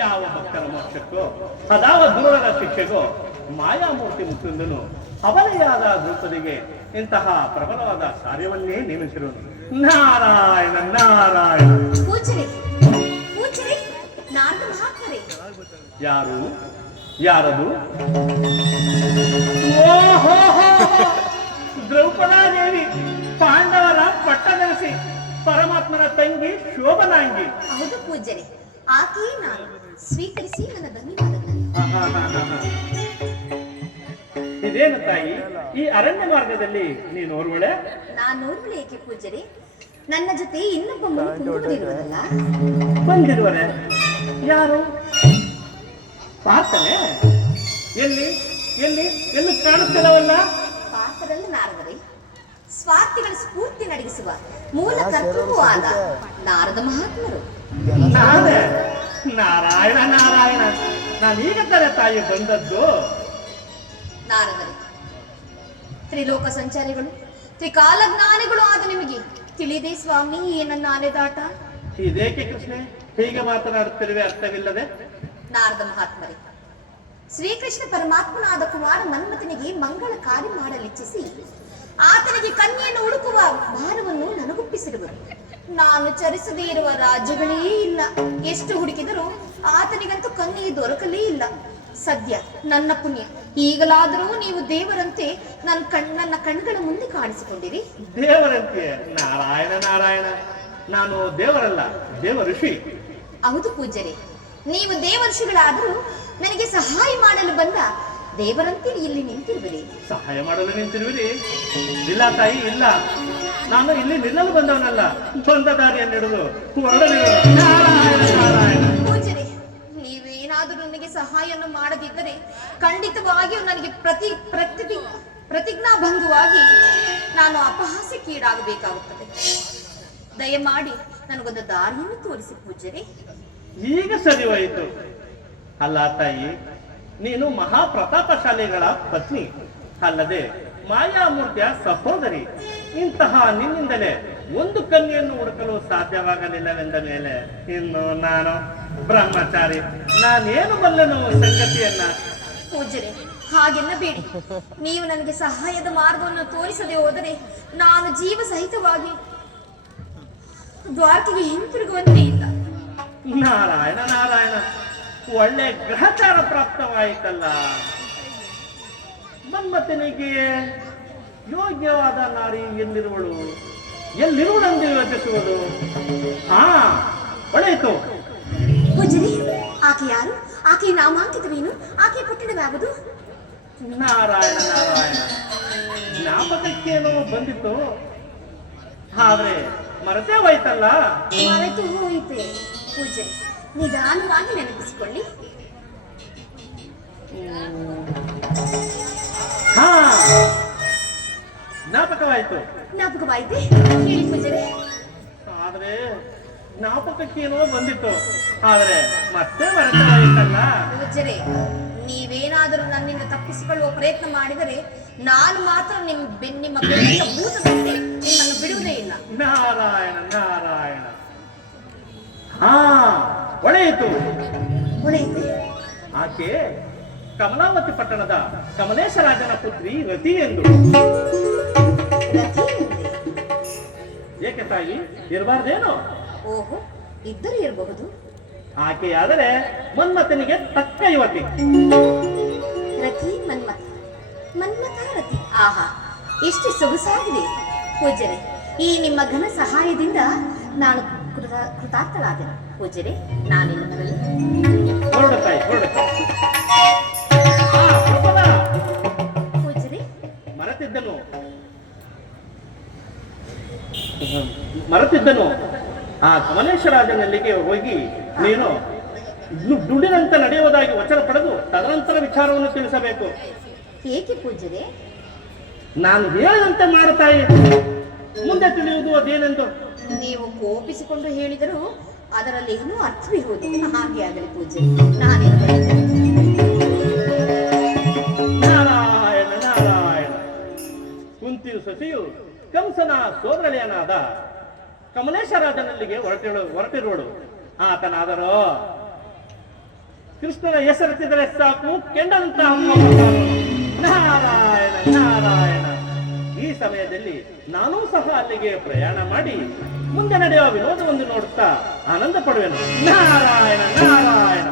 ಯಾವ ಭಕ್ತರ ಮೋಕ್ಷಕ್ಕೋ ಅದಾವ ದೂರದ ಶಿಕ್ಷೆಗೋ ಮಾಯಾಮೂರ್ತಿ ಮುಕುಂದನು ಅವನೆಯಾದ ದ್ರೌಪದಿಗೆ ಇಂತಹ ಪ್ರಬಲವಾದ ಕಾರ್ಯವನ್ನೇ ನೇಮಿಸಿರುವುದು. ನಾರಾಯಣ ನಾರಾಯಣ. ಯಾರು ಯಾರದು? ಓಹೋ ದ್ರೌಪದಾದೇವಿ, ಪಾಂಡವರ ಪಟ್ಟದರಸಿ, ಪರಮಾತ್ಮನ ತಂಗಿ ಶೋಭನಾಂಗಿ. ಹೌದು ಪೂಜ್ಯರೇ, ಆಕೆಯೇ ನಾನು. ಸ್ವೀಕರಿಸಿ ನನ್ನ ಧನ್ಯವಾದಗಳು. ಇದೇನು ತಾಯಿ, ಈ ಅರಣ್ಯ ಮಾರ್ಗದಲ್ಲಿ ನೀನು ಓರ್ವಳೆ? ನಾನು ಓರ್ವಳೆ ಏಕೆ ಪೂಜ್ಯರೇ? ನನ್ನ ಜೊತೆ ಇನ್ನೊಬ್ಬ ಬಂದಿರುವರಲ್ಲ. ಬಂದಿರುವರೆ? ಯಾರು? ಪಾರ್ಥನೆ? ಎಲ್ಲಿ ಎಲ್ಲಿ ಎಲ್ಲಿ ಕಾಣುತ್ತಿಲ್ಲವಲ್ಲ? ಪಾರ್ಥರಲ್ಲ ನಾರದರೇ, ಸ್ವಾರ್ಥಿಗಳ ಸ್ಫೂರ್ತಿ ನಡೆಸುವ ಮೂಲ ಕರ್ತೃವೂ ಆದ ನಾರದ ಮಹಾತ್ಮರು. ನಾರಾಯಣ ನಾರಾಯಣ, ನಾನೀಗ ತರ ತಾಯಿ ಬಂದದ್ದು. ನಾರದರೇ, ತ್ರಿಲೋಕ ಸಂಚಾರಿಗಳು, ತ್ರಿಕಾಲಜ್ಞಾನಿಗಳು ಆದ ನಿಮಗೆ ತಿಳಿದೇ ಸ್ವಾಮಿ ಏನನ್ನ ಅಲೆದಾಟ? ಇದೇಕೆ ಕೃಷ್ಣ ಹೀಗೆ ಮಾತನಾಡುತ್ತಿರುವೆ ಅರ್ಥವಿಲ್ಲದೆ? ನಾರದ ಮಹಾತ್ಮರೇ, ಶ್ರೀಕೃಷ್ಣ ಪರಮಾತ್ಮನಾದ ಕುಮಾರ ಮನ್ಮಥನಿಗೆ ಮಂಗಳ ಕಾರ್ಯ ಮಾಡಲಿಚ್ಛಿಸಿ ಆತನಿಗೆ ಕನ್ಯೆಯನ್ನು ಹುಡುಕುವ ಭಾರವನ್ನು ನನಗೊಪ್ಪಿಸಿರುವರು. ನಾನು ಚರಿಸದೇ ಇರುವ ರಾಜ್ಯಗಳೇ ಇಲ್ಲ. ಎಷ್ಟು ಹುಡುಕಿದರೂ ಆತನಿಗಂತೂ ಕನ್ಯೆ ದೊರಕಲೇ ಇಲ್ಲ. ಸದ್ಯ ನನ್ನ ಪುಣ್ಯ, ಈಗಲಾದರೂ ನೀವು ದೇವರಂತೆ ನನ್ನ ಕಣ್ಗಳ ಮುಂದೆ ಕಾಣಿಸಿಕೊಂಡಿರಿ. ದೇವರಂತೆ? ನಾರಾಯಣ ನಾರಾಯಣ, ನಾನು ದೇವರಲ್ಲ, ದೇವ ಋಷಿ. ಹೌದು ಪೂಜ್ಯರೇ, ನೀವು ದೇವಋಷಿಗಳಾದರೂ ನನಗೆ ಸಹಾಯ ಮಾಡಲು ಬಂದ ದೇವರಂತೆ ಇಲ್ಲಿ ನಿಂತಿರುವಿರಿ. ಸಹಾಯ ಮಾಡಲು ನಿಂತಿರುವಿರಿ? ಇಲ್ಲ ತಾಯಿ, ಇಲ್ಲ. ನಾನು ಇಲ್ಲಿ ನಿಲ್ಲಲು ಬಂದವನಲ್ಲ, ಬಂದ ದಾರಿಯನ್ನು ಹಿಡಿದು ಹೊರಡಲಿಲ್ಲ. ನಾರಾಯಣ ನಾರಾಯಣ. ಪೂಜ್ಯರೇ, ನೀವೇನಾದರೂ ನನಗೆ ಸಹಾಯವನ್ನು ಮಾಡದಿದ್ದರೆ ಖಂಡಿತವಾಗಿಯೂ ನನಗೆ ಪ್ರತಿಜ್ಞಾಭಂಗವಾಗಿ ನಾನು ಅಪಹಾಸ್ಯಕ್ಕೀಡಾಗಬೇಕಾಗುತ್ತದೆ. ದಯಮಾಡಿ ನನಗೊಂದು ದಾರಿಯನ್ನು ತೋರಿಸಿ ಪೂಜ್ಯರೇ. ಈಗ ಸರಿ ಹೋಯಿತು. ಅಲ್ಲ ತಾಯಿ, ನೀನು ಮಹಾಪ್ರತಾಪಶಾಲಿಗಳ ಪತ್ನಿ, ಅಲ್ಲದೆ ಮಾಯಾಮೂರ್ತಿಯ ಸಹೋದರಿ. ಇಂತಹ ನಿನ್ನಿಂದಲೇ ಒಂದು ಕನ್ಯೆಯನ್ನು ಹುಡುಕಲು ಸಾಧ್ಯವಾಗಲಿಲ್ಲವೆಂದ ಮೇಲೆ ಇನ್ನು ನಾನು ಬ್ರಹ್ಮಚಾರಿ, ನಾನೇನು ಬಲ್ಲೆನು ಸಂಗತಿಯನ್ನ? ಪೂಜ್ಯರೇ, ಹಾಗೆಲ್ಲ ಬೇಡಿ. ನೀವು ನನಗೆ ಸಹಾಯದ ಮಾರ್ಗವನ್ನು ತೋರಿಸದೆ ಹೋದರೆ ನಾನು ಜೀವ ಸಹಿತವಾಗಿ ದ್ವಾರಕೆಗೆ ಹಿಂತಿರುಗುವಂತೆ ಇಲ್ಲ. ನಾರಾಯಣ ನಾರಾಯಣ, ಒಳ್ಳೆ ಗ್ರಹಚಾರ ಪ್ರಾಪ್ತವಾಯಿತಲ್ಲ. ಮನ್ಮಥನಿಗೆ ಯೋಗ್ಯವಾದ ನಾರಿ ಎಲ್ಲಿರುವಳು, ಎಲ್ಲಿರುವುದೆಂದು ಯೋಚಿಸುವುದು. ಹಾ, ಒಳ್ಳೆಯಿತು. ಪೂಜ್ಯರೇ, ಆಕೆ ಯಾರು? ಆಕೆ ನಾಮಾಂಕಿತವೇನು? ಆಕೆ ಪಟ್ಟಣವಾಗುವುದು? ನಾರಾಯಣ ನಾರಾಯಣ, ಜ್ಞಾಪಕಕ್ಕೇನೋ ಬಂದಿತ್ತು, ಆದ್ರೆ ಮರೆತೇ ಹೋಯ್ತಲ್ಲ. ಮರೆತು ಹೋಯಿತೆ ಪೂಜ್ಯರೇ, ನಿಧಾನವಾಗಿ ನೆನಪಿಸಿಕೊಳ್ಳಿ. ಹಾ, ಜ್ಞಾಪಕವಾಯಿತು. ಜ್ಞಾಪಕವಾಯ್ತೆ, ಹೇಳಿ ಪೂಜಾರಿ. ಆದ್ರೆ ಜ್ಞಾಪಕಕ್ಕೇನೋ ಬಂದಿತ್ತು, ಆದ್ರೆ ಮತ್ತೆ ಮರೆತವಾಯಿತಲ್ಲ. ಪೂಜಾರಿ, ನೀವೇನಾದರೂ ನನ್ನಿಂದ ತಪ್ಪಿಸಿಕೊಳ್ಳುವ ಪ್ರಯತ್ನ ಮಾಡಿದರೆ ನಾನು ಮಾತ್ರ ನಿಮ್ಮ ಬೆನ್ನಿನ ಭೂತದಂತೆ ನಿಮ್ಮನ್ನು ಬಿಡುವುದೇ ಇಲ್ಲ. ನಾರಾಯಣ ನಾರಾಯಣ. ಹಾ, ಒಳೆಯಿತು. ಉಳಿಯಿತೆ. ಆಕೆ ಕಮಲಾವತಿ ಪಟ್ಟಣದ ಕಮಲೇಶರಾಜನ ಪುತ್ರಿ ರತಿ ಎಂದು. ರತಿ ಎಂದೆ? ಏಕೆ ತಾಯಿ, ಇರಬಾರ್ದೇನೋ? ಓಹೋ, ಇದ್ದರೂ ಇರಬಹುದು. ಆಕೆಯಾದರೆ ಮನ್ಮಥನಿಗೆ ತಕ್ಕ ಯುವತಿ. ರತಿ ಮನ್ಮಥ, ಮನ್ಮಥ ರತಿ. ಆಹಾ, ಎಷ್ಟು ಸೊಗಸಾಗಿದೆ ಪೂಜಾರಿ. ಈ ನಿಮ್ಮ ಘನ ಸಹಾಯದಿಂದ ನಾನು ಕೃತಾರ್ಥಳಾದೆನು ಪೂಜಾರಿ. ನಾನಿನ್ನು ಬರಲಿ. ಹೊರಡು ತಾಯಿ, ಹೊರಡು. ಪೂಜಾರಿ, ಮರೆತಿದ್ದನು. ಆ ಕಮಲೇಶರಾಜನಲ್ಲಿಗೆ ಹೋಗಿ ನೀನು ದುಡಿದಂತೆ ನಡೆಯುವುದಾಗಿ ವಚನ ಪಡೆದು ತದನಂತರ ವಿಚಾರವನ್ನು ತಿಳಿಸಬೇಕು. ಏಕೆ ಪೂಜಾರಿ? ನಾನು ಹೇಳಿದಂತೆ ಮಾಡುತ್ತಾಯಿ, ಮುಂದೆ ತಿಳಿಯುವುದು ಅದೇನೆಂದು. ನೀವು ಕೋಪಿಸಿಕೊಂಡು ಹೇಳಿದರೂ ಅದರಲ್ಲಿ ಏನೂ ಅರ್ಥವಿರುವುದು. ಹಾಗೆ ಆಗಲಿ ಪೂಜಾರಿ, ನಾನೇನು ಬರೆಯುತ್ತೇನೆ. ನಾರಾಯಣ ನಾರಾಯಣ. ಕುಂತಿಯು ಸತಿಯು ಕಂಸನ ಸೋದರಳಿಯನಾದ ಕಮಲೇಶರಾಜನಲ್ಲಿಗೆ ಹೊರಟಿರೋಡು. ಆತನಾದರೂ ಕೃಷ್ಣನ ಹೆಸರೆತ್ತಿದರೆ ಸಾಕು, ಕೆಂಡಂತ ನಾರಾಯಣ ನಾರಾಯಣ. ಈ ಸಮಯದಲ್ಲಿ ನಾನೂ ಸಹ ಅಲ್ಲಿಗೆ ಪ್ರಯಾಣ ಮಾಡಿ ಮುಂದೆ ನಡೆಯುವ ವಿನೋದವನ್ನು ನೋಡುತ್ತಾ ಆನಂದ ಪಡುವೆನು. ನಾರಾಯಣ ನಾರಾಯಣ.